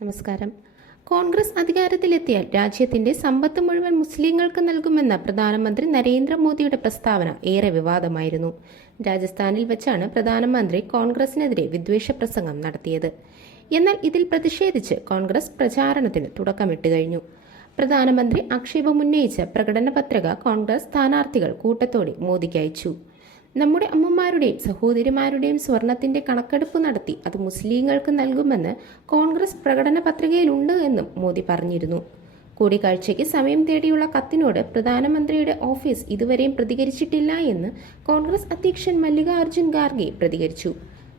നമസ്കാരം. കോൺഗ്രസ് അധികാരത്തിലെത്തിയാൽ രാജ്യത്തിന്റെ സമ്പത്ത് മുഴുവൻ മുസ്ലിങ്ങൾക്ക് നൽകുമെന്ന പ്രധാനമന്ത്രി നരേന്ദ്രമോദിയുടെ പ്രസ്താവന ഏറെ വിവാദമായിരുന്നു. രാജസ്ഥാനിൽ വെച്ചാണ് പ്രധാനമന്ത്രി കോൺഗ്രസിനെതിരെ വിദ്വേഷ പ്രസംഗം നടത്തിയത്. എന്നാൽ ഇതിൽ പ്രതിഷേധിച്ച് കോൺഗ്രസ് പ്രചാരണത്തിന് തുടക്കമിട്ട് കഴിഞ്ഞു. പ്രധാനമന്ത്രി ആക്ഷേപമുന്നയിച്ച പ്രകടന പത്രിക കോൺഗ്രസ് സ്ഥാനാർത്ഥികൾ കൂട്ടത്തോടെ മോദിക്ക് അയച്ചു. നമ്മുടെ അമ്മമാരുടെയും സഹോദരിമാരുടെയും സ്വർണത്തിന്റെ കണക്കെടുപ്പ് നടത്തി അത് മുസ്ലിങ്ങൾക്ക് നൽകുമെന്ന് കോൺഗ്രസ് പ്രകടന പത്രികയിലുണ്ട് എന്നും മോദി പറഞ്ഞിരുന്നു. കൂടിക്കാഴ്ചയ്ക്ക് സമയം തേടിയുള്ള കത്തിനോട് പ്രധാനമന്ത്രിയുടെ ഓഫീസ് ഇതുവരെയും പ്രതികരിച്ചിട്ടില്ല എന്ന് കോൺഗ്രസ് അധ്യക്ഷൻ മല്ലികാർജുൻ ഖാർഗെ പ്രതികരിച്ചു.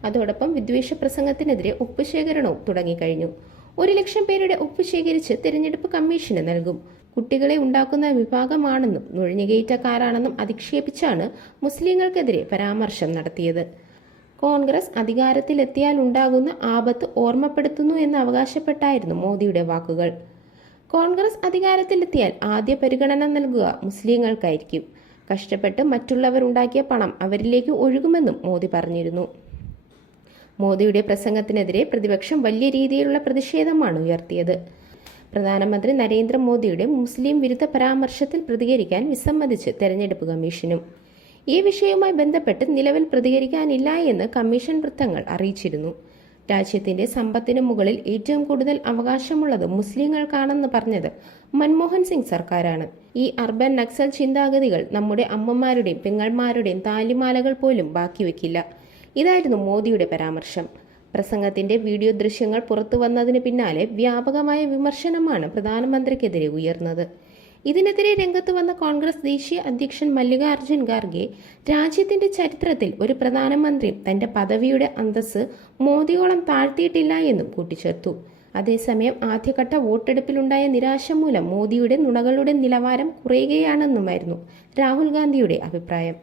അതോടൊപ്പം വിദ്വേഷ പ്രസംഗത്തിനെതിരെ ഒപ്പ് ശേഖരണവും തുടങ്ങിക്കഴിഞ്ഞു. ഒരു ലക്ഷം പേരുടെ ഒപ്പ് ശേഖരിച്ച് തിരഞ്ഞെടുപ്പ് കമ്മീഷന് നൽകും. കുട്ടികളെ ഉണ്ടാക്കുന്ന വിഭാഗമാണെന്നും നുഴഞ്ഞുകയറ്റക്കാരാണെന്നും അധിക്ഷേപിച്ചാണ് മുസ്ലിങ്ങൾക്കെതിരെ പരാമർശം നടത്തിയത്. കോൺഗ്രസ് അധികാരത്തിലെത്തിയാൽ ഉണ്ടാകുന്ന ആപത്ത് ഓർമ്മപ്പെടുത്തുന്നു എന്ന് അവകാശപ്പെട്ടായിരുന്നു മോദിയുടെ വാക്കുകൾ. കോൺഗ്രസ് അധികാരത്തിലെത്തിയാൽ ആദ്യ പരിഗണന നൽകുക മുസ്ലിങ്ങൾക്കായിരിക്കും. കഷ്ടപ്പെട്ട് മറ്റുള്ളവർ ഉണ്ടാക്കിയ പണം അവരിലേക്ക് ഒഴുകുമെന്നും മോദി പറഞ്ഞിരുന്നു. മോദിയുടെ പ്രസംഗത്തിനെതിരെ പ്രതിപക്ഷം വലിയ രീതിയിലുള്ള പ്രതിഷേധമാണ് ഉയർത്തിയത്. പ്രധാനമന്ത്രി നരേന്ദ്രമോദിയുടെ മുസ്ലിം വിരുദ്ധ പരാമർശത്തിൽ പ്രതികരിക്കാൻ വിസമ്മതിച്ച് തെരഞ്ഞെടുപ്പ് കമ്മീഷനും. ഈ വിഷയവുമായി ബന്ധപ്പെട്ട് നിലവിൽ പ്രതികരിക്കാനില്ല എന്ന് കമ്മീഷൻ വൃത്തങ്ങൾ അറിയിച്ചിരുന്നു. രാജ്യത്തിന്റെ സമ്പത്തിനു മുകളിൽ ഏറ്റവും കൂടുതൽ അവകാശമുള്ളത് മുസ്ലിങ്ങൾക്കാണെന്ന് പറഞ്ഞത് മൻമോഹൻ സിംഗ് സർക്കാരാണ്. ഈ അർബൻ നക്സൽ ചിന്താഗതികൾ നമ്മുടെ അമ്മമാരുടെയും പെങ്ങൾമാരുടെയും താലിമാലകൾ പോലും ബാക്കി വയ്ക്കില്ല ഇതായിരുന്നു മോദിയുടെ പരാമർശം. പ്രസംഗത്തിന്റെ വീഡിയോ ദൃശ്യങ്ങൾ പുറത്തു വന്നതിന് പിന്നാലെ വ്യാപകമായ വിമർശനമാണ് പ്രധാനമന്ത്രിക്കെതിരെ ഉയർന്നത്. ഇതിനെതിരെ രംഗത്ത് വന്ന കോൺഗ്രസ് ദേശീയ അധ്യക്ഷൻ മല്ലികാർജുൻ ഖാർഗെ രാജ്യത്തിന്റെ ചരിത്രത്തിൽ ഒരു പ്രധാനമന്ത്രി തന്റെ പദവിയുടെ അന്തസ് മോദിയോളം താഴ്ത്തിയിട്ടില്ല എന്നും കൂട്ടിച്ചേർത്തു. അതേസമയം ആദ്യഘട്ട വോട്ടെടുപ്പിലുണ്ടായ നിരാശ മൂലം മോദിയുടെ നുണകളുടെ നിലവാരം കുറയുകയാണെന്നുമായിരുന്നു രാഹുൽ ഗാന്ധിയുടെ അഭിപ്രായം.